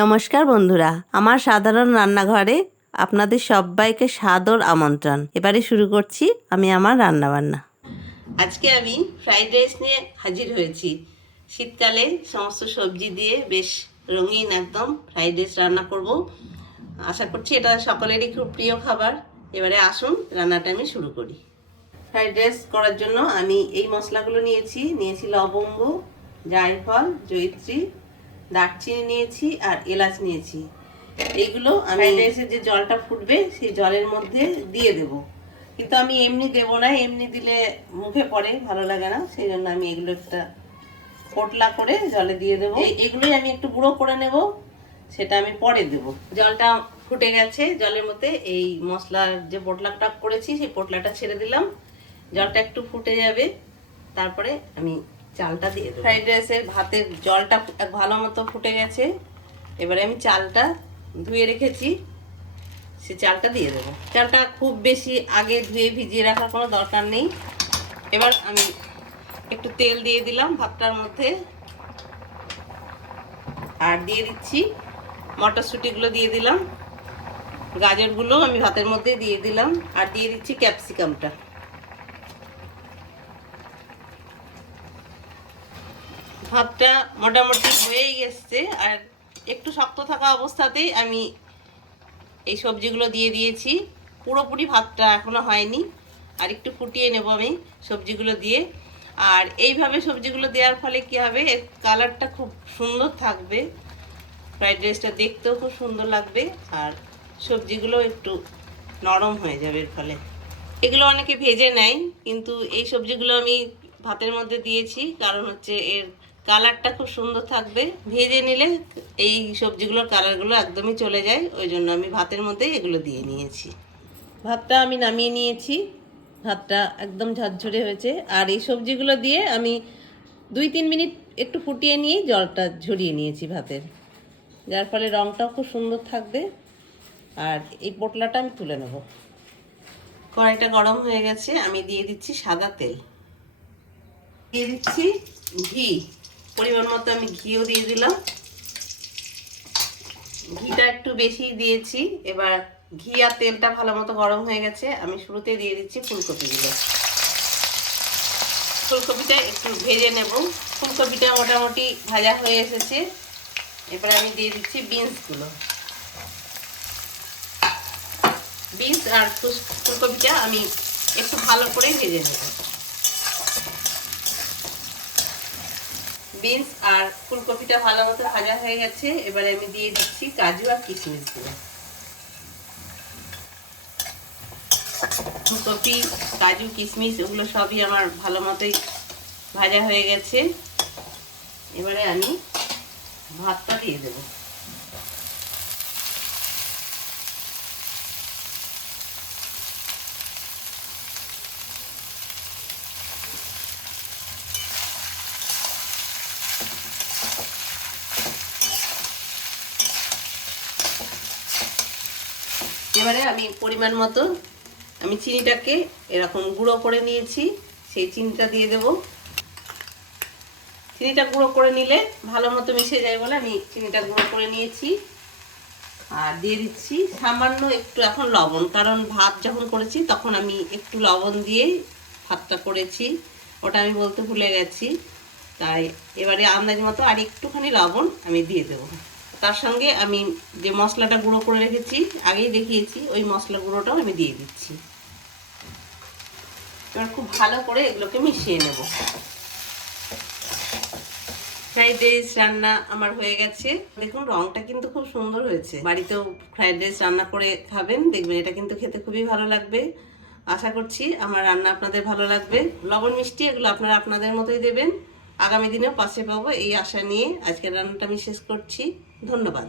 নমস্কার বন্ধুরা, আমার সাধারণ রান্নাঘরে আপনাদের সবাইকে সাদর আমন্ত্রণ। এবারে শুরু করছি আমি আমার রান্নাবান্না। আজকে আমি ফ্রাইড রাইস নিয়ে হাজির হয়েছি। শীতকালে সমস্ত সবজি দিয়ে বেশ রঙিন একদম ফ্রাইড রাইস রান্না করব। আশা করছি এটা সকলেরই খুব প্রিয় খাবার। এবারে আসুন, রান্নাটা আমি শুরু করি। ফ্রাইড রাইস করার জন্য আমি এই মশলাগুলো নিয়েছি। নিয়েছি লবঙ্গ, জায়ফল, জয়িত্রী দারচিনি নিয়েছি আর এলাচ নিয়েছি। এইগুলো আমি এসে যে জলটা ফুটবে সেই জলের মধ্যে দিয়ে দেব। কিন্তু আমি এমনি দেব না এমনি দিলে মুখে পড়ে ভালো লাগে না। সেই জন্য আমি এগুলো একটা পোটলা করে জলে দিয়ে দেবো। এই- এগুলোই আমি একটু গুঁড়ো করে নেব সেটা আমি পরে দেব। জলটা ফুটে গেছে জলের মধ্যে এই মশলার যে পোটলাটা করেছি সেই পোটলাটা ছেড়ে দিলাম। জলটা একটু ফুটে যাবে তারপরে আমি চালটা দিয়ে ফ্রাইড রাইসের ভাতের জলটা ভালো মতো ফুটে গেছে। এবারে আমি চালটা ধুয়ে রেখেছি। সে চালটা দিয়ে দেবো। চালটা খুব বেশি আগে ধুয়ে ভিজিয়ে রাখার কোনো দরকার নেই। এবার আমি একটু তেল দিয়ে দিলাম ভাতটার মধ্যে। আর দিয়ে দিচ্ছি মটরশুঁটিগুলো দিয়ে দিলাম। গাজরগুলো আমি ভাতের মধ্যে দিয়ে দিলাম। আর দিয়ে দিচ্ছি ক্যাপসিকামটা। ভাতটা মোটামুটি হয়েই গেছে, আর একটু শক্ত থাকা অবস্থাতেই আমি এই সবজিগুলো দিয়ে দিয়েছি। পুরোপুরি ভাতটা এখনও হয়নি, আর একটু ফুটিয়ে নেব আমি সবজিগুলো দিয়ে। আর এইভাবে সবজিগুলো দেওয়ার ফলে কি হবে কালারটা খুব সুন্দর থাকবে, ফ্রাইড রাইসটা দেখতেও খুব সুন্দর লাগবে, আর সবজিগুলো একটু নরম হয়ে যাবে এর ফলে। এগুলো অনেকে ভেজে নেয়, কিন্তু এই সবজিগুলো আমি ভাতের মধ্যে দিয়েছি, কারণ হচ্ছে এর কালারটা খুব সুন্দর থাকবে। ভেজে নিলে এই সবজিগুলোর কালারগুলো একদমই চলে যায়। ওই জন্য আমি ভাতের মধ্যে এগুলো দিয়ে নিয়েছি। ভাতটা আমি নামিয়ে নিয়েছি। ভাতটা একদম ঝরঝরে হয়েছে। আর এই সবজিগুলো দিয়ে আমি দুই তিন মিনিট একটু ফুটিয়ে নিয়ে জলটা ঝরিয়ে নিয়েছি ভাতের। যার ফলে রঙটাও খুব সুন্দর থাকবে। আর এই পোটলাটা আমি তুলে নেব। কড়াইটা গরম হয়ে গেছে। আমি দিয়ে দিচ্ছি সাদা তেল। দিয়ে দিচ্ছি ঘি। পরিমাণ মতো আমি ঘিও দিয়ে দিলাম। ঘিটা একটু বেশি দিয়েছি। এবার ঘি আর তেলটা ভালো মতো গরম হয়ে গেছে। আমি শুরুতে দিয়ে দিচ্ছি ফুলকপিগুলো। ফুলকপিটা একটু ভেজে নেব। ফুলকপিটা মোটামুটি ভাজা হয়ে এসেছে। এবার আমি দিয়ে দিচ্ছি বিনসগুলো। বিনস আর ফুলকপিটা আমি একটু ভালো করে ভেজে নেব। বিনস আর ফুলকপিটা ভালো মতো ভাজা হয়ে গেছে। এবারে আমি দিয়ে দিচ্ছি কাজু আর কিশমিশগুলো ফুলকপি, কাজু, কিশমিশ ওগুলো সবই আমার ভালো মতোই ভাজা হয়ে গেছে। এবারে আমি ভাতটা দিয়ে দেবো। এবারে আমি পরিমাণ মতো আমি চিনিটাকে এরকম গুঁড়ো করে নিয়েছি, সেই চিনিটা দিয়ে দেব। চিনিটা গুঁড়ো করে নিলে ভালো মতো মিশে যায় বলে আমি চিনিটা গুঁড়ো করে নিয়েছি। আর দিয়ে দিচ্ছি সামান্য একটু এখন লবণ, কারণ ভাত যখন করেছি তখন আমি একটু লবণ দিয়ে ভাতটা করেছি। ওটা আমি বলতে ভুলে গেছি। তাই এবারে আন্দাজ মতো আর একটুখানি লবণ আমি দিয়ে দেবো। তার সঙ্গে আমি যে মশলাটা গুঁড়ো করে রেখেছি, আগেই দেখিয়েছি, ওই মশলা গুঁড়োটাও আমি দিয়ে দিচ্ছি। এবার খুব ভালো করে এগুলোকে মিশিয়ে নেব। ফ্রাইড রাইস রান্না আমার হয়ে গেছে। দেখুন, রংটা কিন্তু খুব সুন্দর হয়েছে। বাড়িতেও ফ্রাইড রাইস রান্না করে খাবেন, দেখবেন এটা কিন্তু খেতে খুবই ভালো লাগবে। আশা করছি আমার রান্না আপনাদের ভালো লাগবে। লবণ মিষ্টি এগুলো আপনারা আপনাদের মতোই দেবেন। আগামী দিনেও পাশে পাবো এই আশা নিয়ে আজকের রান্নাটা আমি শেষ করছি। ধন্যবাদ।